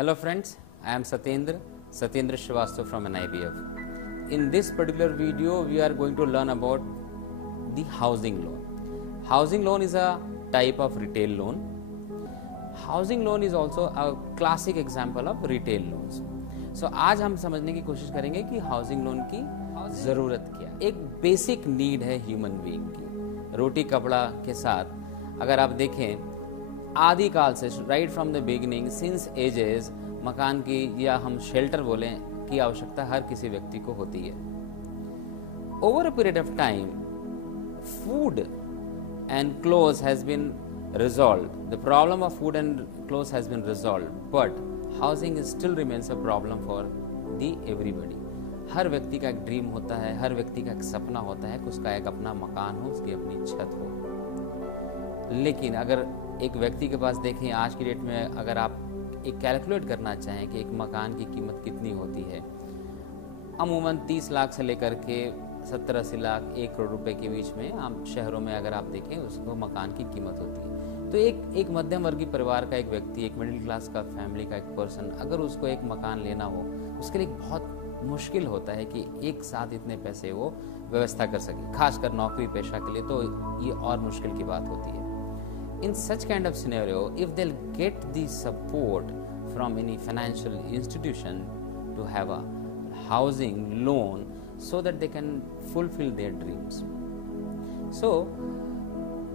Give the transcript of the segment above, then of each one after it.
Hello friends, I am Satyendra Srivastava from NIBF. In this particular video, we are going to learn about the housing loan. Housing loan is a type of retail loan. Housing loan is also a classic example of retail loans. So आज हम समझने की कोशिश करेंगे कि housing loan की ज़रूरत क्या है। एक बेसिक नीड है ह्यूमन बीइंग की। रोटी कपड़ा के साथ अगर आप देखें आदि काल से, right from the beginning, since ages, मकान की या हम शेल्टर बोलें की आवश्यकता हर किसी व्यक्ति को होती है। Over a period of time food and clothes has been resolved. The problem of food and clothes has been resolved, but housing still remains a problem for the everybody. हर व्यक्ति का एक ड्रीम होता है, हर व्यक्ति का एक सपना होता है कि उसका एक अपना मकान हो, उसकी अपनी छत हो। लेकिन अगर एक व्यक्ति के पास देखें आज की डेट में, अगर आप एक कैलकुलेट करना चाहें कि एक मकान की कीमत कितनी होती है, अमूमन 30 लाख से लेकर के 70-80 लाख 1 करोड़ रुपए के बीच में आम शहरों में अगर आप देखें उसको मकान की कीमत होती है। तो एक मध्यम वर्गीय परिवार का एक व्यक्ति, एक मिडिल क्लास का फैमिली का एक पर्सन, अगर उसको एक मकान लेना हो, उसके लिए बहुत मुश्किल होता है कि एक साथ इतने पैसे वो व्यवस्था कर सके। खासकर नौकरी पेशा के लिए तो ये और मुश्किल की बात होती है। In such kind of scenario, if they get the support from any financial institution to have a housing loan so that they can fulfill their dreams. So,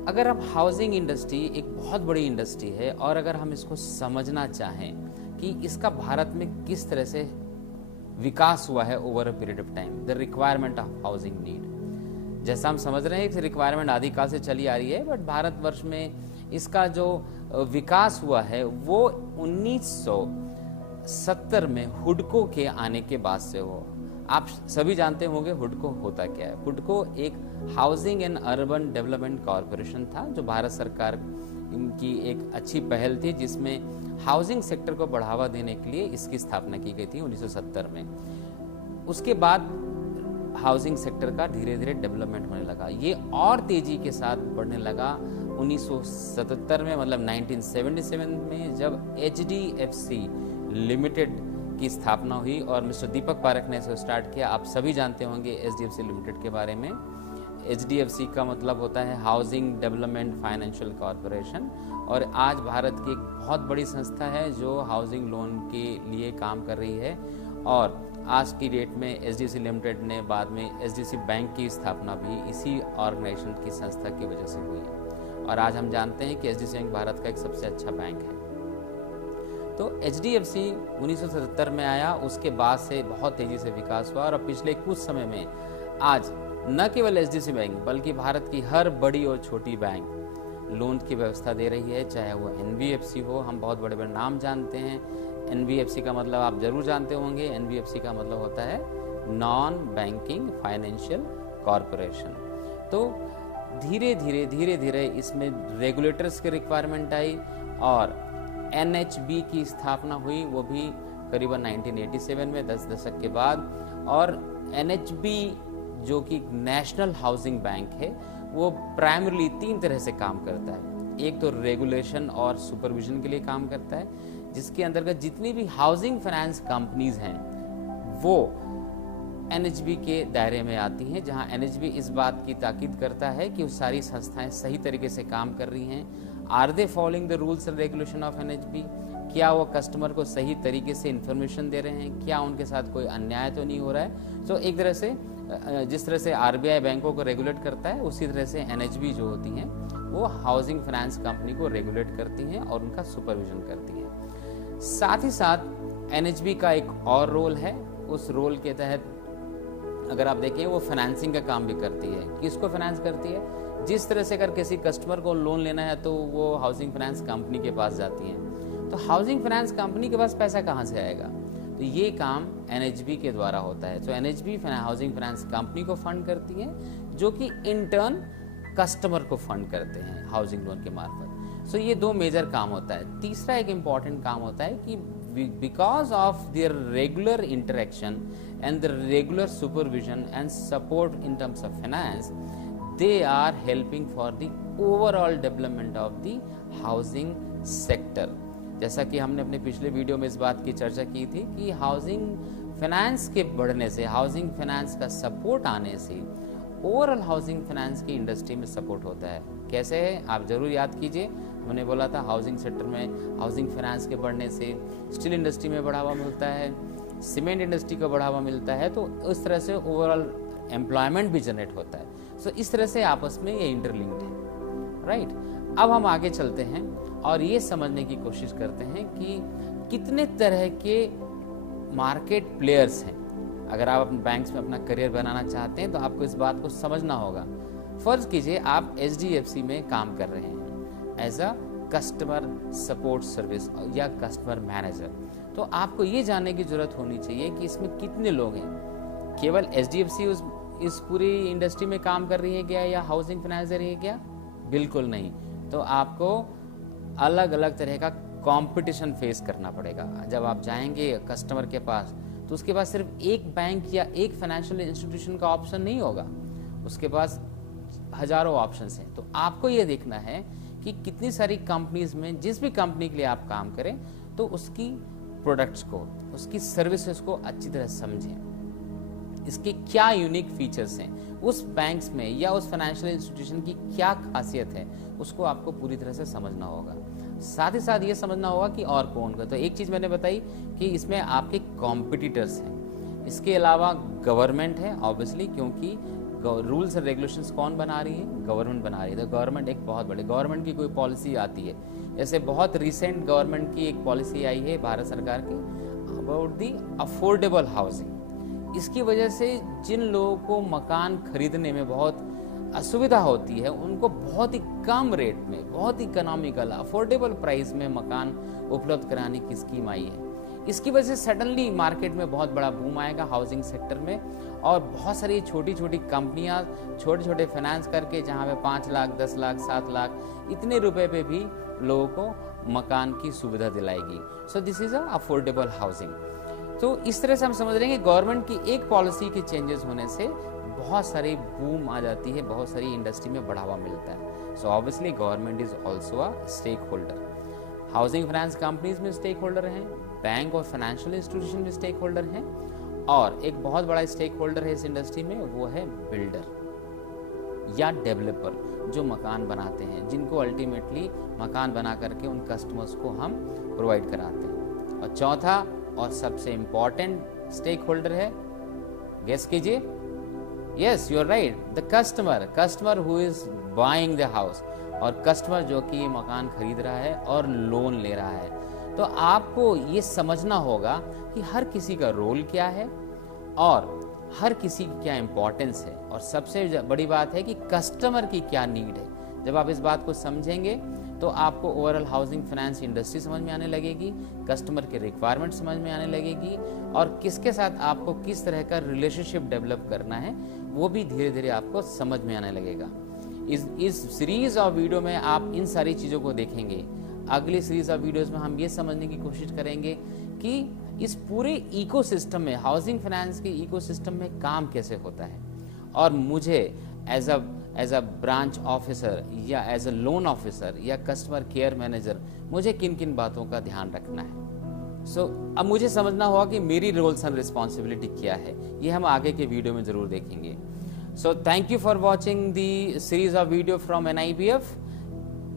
अगर अब हाउसिंग इंडस्ट्री एक बहुत बड़ी इंडस्ट्री है और अगर हम इसको समझना चाहें कि इसका भारत में किस तरह से विकास हुआ है over a period of time, the requirement of housing need, जैसा हम समझ रहे हैं कि रिक्वायरमेंट आदिकाल से चली आ रही है, बट भारतवर्ष में इसका जो विकास हुआ है वो 1970 में हुडको के आने के बाद से हो। आप सभी जानते होंगे हुडको होता क्या है। हुडको एक housing and urban development corporation था जो भारत सरकार की एक अच्छी पहल थी, जिसमें हाउसिंग सेक्टर को बढ़ावा देने के लिए इसकी स्थापना की गई थी 1970 में। उसके बाद हाउसिंग सेक्टर का धीरे धीरे डेवलपमेंट होने लगा। ये और तेजी के साथ बढ़ने लगा 1977 में, मतलब 1977 में, जब HDFC लिमिटेड की स्थापना हुई और मिस्टर दीपक पारेख ने इसको स्टार्ट किया। आप सभी जानते होंगे HDFC लिमिटेड के बारे में। HDFC का मतलब होता है हाउसिंग डेवलपमेंट फाइनेंशियल कॉरपोरेशन, और आज भारत की एक बहुत बड़ी संस्था है जो हाउसिंग लोन के लिए काम कर रही है। और आज की डेट में HDFC लिमिटेड ने बाद में HDFC बैंक की स्थापना भी इसी ऑर्गेनाइजेशन की संस्था की वजह से हुई है। और आज हम जानते हैं कि HDFC बैंक भारत का एक सबसे अच्छा बैंक है। तो HDFC 1977 में आया, उसके बाद से बहुत तेजी से विकास हुआ, और पिछले कुछ समय में आज न केवल HDFC बैंक बल्कि भारत की हर बड़ी और छोटी बैंक लोन की व्यवस्था दे रही है, चाहे वो NBFC हो। हम बहुत बड़े बड़े नाम जानते हैं। NBFC का मतलब आप जरूर जानते होंगे। NBFC का मतलब होता है नॉन बैंकिंग फाइनेंशियल कॉरपोरेशन। तो धीरे धीरे इसमें रेगुलेटर्स की रिक्वायरमेंट आई और NHB की स्थापना हुई, वो भी करीबन 1987 में, 10 दशक के बाद। और NHB जो कि नेशनल हाउसिंग बैंक है, वो प्राइमरली 3 तरह से काम करता है। एक तो रेगुलेशन और सुपरविजन के लिए काम करता है, जिसके अंतर्गत जितनी भी हाउसिंग फाइनेंस कंपनीज हैं वो NHB के दायरे में आती हैं, जहां NHB इस बात की ताकीद करता है कि वो सारी संस्थाएं सही तरीके से काम कर रही हैं। Are they following the rules and regulation of NHB? क्या वो कस्टमर को सही तरीके से इंफॉर्मेशन दे रहे हैं? क्या उनके साथ कोई अन्याय तो नहीं हो रहा है? तो एक तरह से जिस तरह से RBI बैंकों को रेगुलेट करता है, उसी तरह से NHB जो होती हैं वो हाउसिंग फाइनेंस कंपनी को रेगुलेट करती हैं और उनका सुपरविजन करती हैं। साथ ही साथ NHB का एक और रोल है। उस रोल के तहत अगर आप देखें वो फाइनेंसिंग का काम भी करती है। किसको फाइनेंस करती है? जिस तरह से अगर किसी कस्टमर को लोन लेना है तो वो हाउसिंग फाइनेंस कंपनी के पास जाती हैं। तो हाउसिंग फाइनेंस कंपनी के पास पैसा कहाँ से आएगा? तो ये काम NHB के द्वारा होता है। तो NHB हाउसिंग फाइनेंस कंपनी को फंड करती है, जो कि इन टर्न कस्टमर को फंड करते हैं हाउसिंग लोन के मार्फत। सो ये 2 मेजर काम होता है। तीसरा एक इम्पॉर्टेंट काम होता है कि because of their regular interaction and the regular supervision and support in terms of finance, they are helping for the overall development of the housing sector. जैसा कि हमने अपने पिछले वीडियो में इस बात की चर्चा की थी कि हाउसिंग फाइनेंस के बढ़ने से, हाउसिंग फाइनेंस का सपोर्ट आने से ओवरऑल हाउसिंग फाइनेंस की इंडस्ट्री में सपोर्ट होता है। कैसे है आप जरूर याद कीजिए। हमने बोला था हाउसिंग सेक्टर में हाउसिंग फाइनेंस के बढ़ने से स्टील इंडस्ट्री में बढ़ावा मिलता है, सीमेंट इंडस्ट्री को बढ़ावा मिलता है, तो उस तरह से ओवरऑल एम्प्लॉयमेंट भी जनरेट होता है। सो इस तरह से आपस में ये इंटरलिंक्ड है, राइट। अब हम आगे चलते हैं और ये समझने की कोशिश करते हैं कि कितने तरह के मार्केट प्लेयर्स हैं। अगर आप अपने बैंक्स में अपना करियर बनाना चाहते हैं तो आपको इस बात को समझना होगा। फर्ज कीजिए आप HDFC में काम कर रहे हैं as a customer support service या कस्टमर मैनेजर, तो आपको ये जानने की जरूरत होनी चाहिए कि इसमें कितने लोग हैं। केवल HDFC इस पूरी इंडस्ट्री में काम कर रही है क्या, या हाउसिंग फाइनेंसर है क्या? बिल्कुल नहीं। तो आपको अलग अलग तरह का कंपटीशन फेस करना पड़ेगा। जब आप जाएंगे कस्टमर के पास तो उसके पास सिर्फ एक बैंक या एक फाइनेंशियल इंस्टीट्यूशन का ऑप्शन नहीं होगा, उसके पास हजारों ऑप्शंस हैं। तो आपको ये देखना है कि कितनी सारी कंपनीज में, जिस भी कंपनी के लिए आप काम करें, तो उसकी प्रोडक्ट्स को, उसकी सर्विसेज को अच्छी तरह समझें। इसके क्या यूनिक फीचर्स हैं, उस बैंक्स में या उस फाइनेंशियल इंस्टीट्यूशन की क्या खासियत है, उसको आपको पूरी तरह से समझना होगा। साथ ही साथ ये समझना होगा कि और कौन का। तो एक चीज़ मैंने बताई कि इसमें आपके कॉम्पिटिटर्स हैं। इसके अलावा गवर्नमेंट है ऑब्वियसली, क्योंकि रूल्स एंड रेगुलेशंस कौन बना रही है? गवर्नमेंट बना रही है। तो गवर्नमेंट एक बहुत बड़ी, गवर्नमेंट की कोई पॉलिसी आती है, जैसे बहुत रिसेंट गवर्नमेंट की एक पॉलिसी आई है भारत सरकार की अबाउट दी अफोर्डेबल हाउसिंग। इसकी वजह से जिन लोगों को मकान खरीदने में बहुत असुविधा होती है, उनको बहुत ही कम रेट में, बहुत ही इकोनॉमिकल अफोर्डेबल प्राइस में मकान उपलब्ध कराने की स्कीम आई है। इसकी वजह से सडनली मार्केट में बहुत बड़ा बूम आएगा हाउसिंग सेक्टर में, और बहुत सारी छोटी छोटी कंपनियां छोटे छोटे फाइनेंस करके, जहां पे 5 लाख 10 लाख 7 लाख इतने रुपए पे भी लोगों को मकान की सुविधा दिलाएगी। So this is a affordable housing. तो इस तरह से हम समझ रहे हैं कि गवर्नमेंट की एक पॉलिसी के चेंजेस होने से बहुत सारी बूम आ जाती है, बहुत सारी इंडस्ट्री में बढ़ावा मिलता है। So obviously government is also a stakeholder. Housing finance companies में स्टेक होल्डर हैं, बैंक और फाइनेंशियल इंस्टीट्यूशन में स्टेक होल्डर हैं, और एक बहुत बड़ा स्टेक होल्डर है इस इंडस्ट्री में, वो है बिल्डर या डेवलपर, जो मकान बनाते हैं, जिनको अल्टीमेटली मकान बना करके उन कस्टमर्स को हम प्रोवाइड कराते हैं। और चौथा और सबसे इंपॉर्टेंट स्टेक होल्डर है, गेस कीजिए। Yes, you are right, the customer who is buying the house, और कस्टमर जो कि ये मकान खरीद रहा है और लोन ले रहा है। तो आपको ये समझना होगा कि हर किसी का रोल क्या है और हर किसी की क्या इंपॉर्टेंस है, और सबसे बड़ी बात है कि कस्टमर की क्या नीड है। जब आप इस बात को समझेंगे तो आपको ओवरऑल हाउसिंग फाइनेंस इंडस्ट्री समझ में आने लगेगी, कस्टमर के रिक्वायरमेंट समझ में आने लगेगी, और किसके साथ आपको किस तरह का रिलेशनशिप डेवलप करना है वो भी धीरे धीरे आपको समझ में आने लगेगा। इस सीरीज ऑफ वीडियो में आप इन सारी चीज़ों को देखेंगे। अगली सीरीज ऑफ वीडियोस में हम ये समझने की कोशिश करेंगे कि इस पूरे इकोसिस्टम में, हाउसिंग फाइनेंस के इकोसिस्टम में काम कैसे होता है, और मुझे एज अ ब्रांच ऑफिसर या एज अ लोन ऑफिसर या कस्टमर केयर मैनेजर मुझे किन किन बातों का ध्यान रखना है। अब मुझे समझना होगा कि मेरी रोल्स एंड रिस्पॉन्सिबिलिटी क्या है। ये हम आगे के वीडियो में जरूर देखेंगे। So thank you for watching the series of video from NIBF.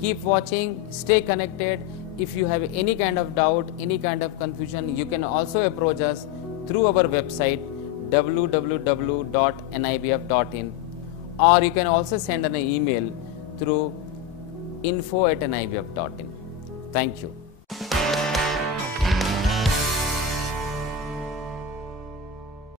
Keep watching, stay connected. If you have any kind of doubt, any kind of confusion, you can also approach us through our website www.nibf.in, or you can also send an email through info@nibf.in. Thank you.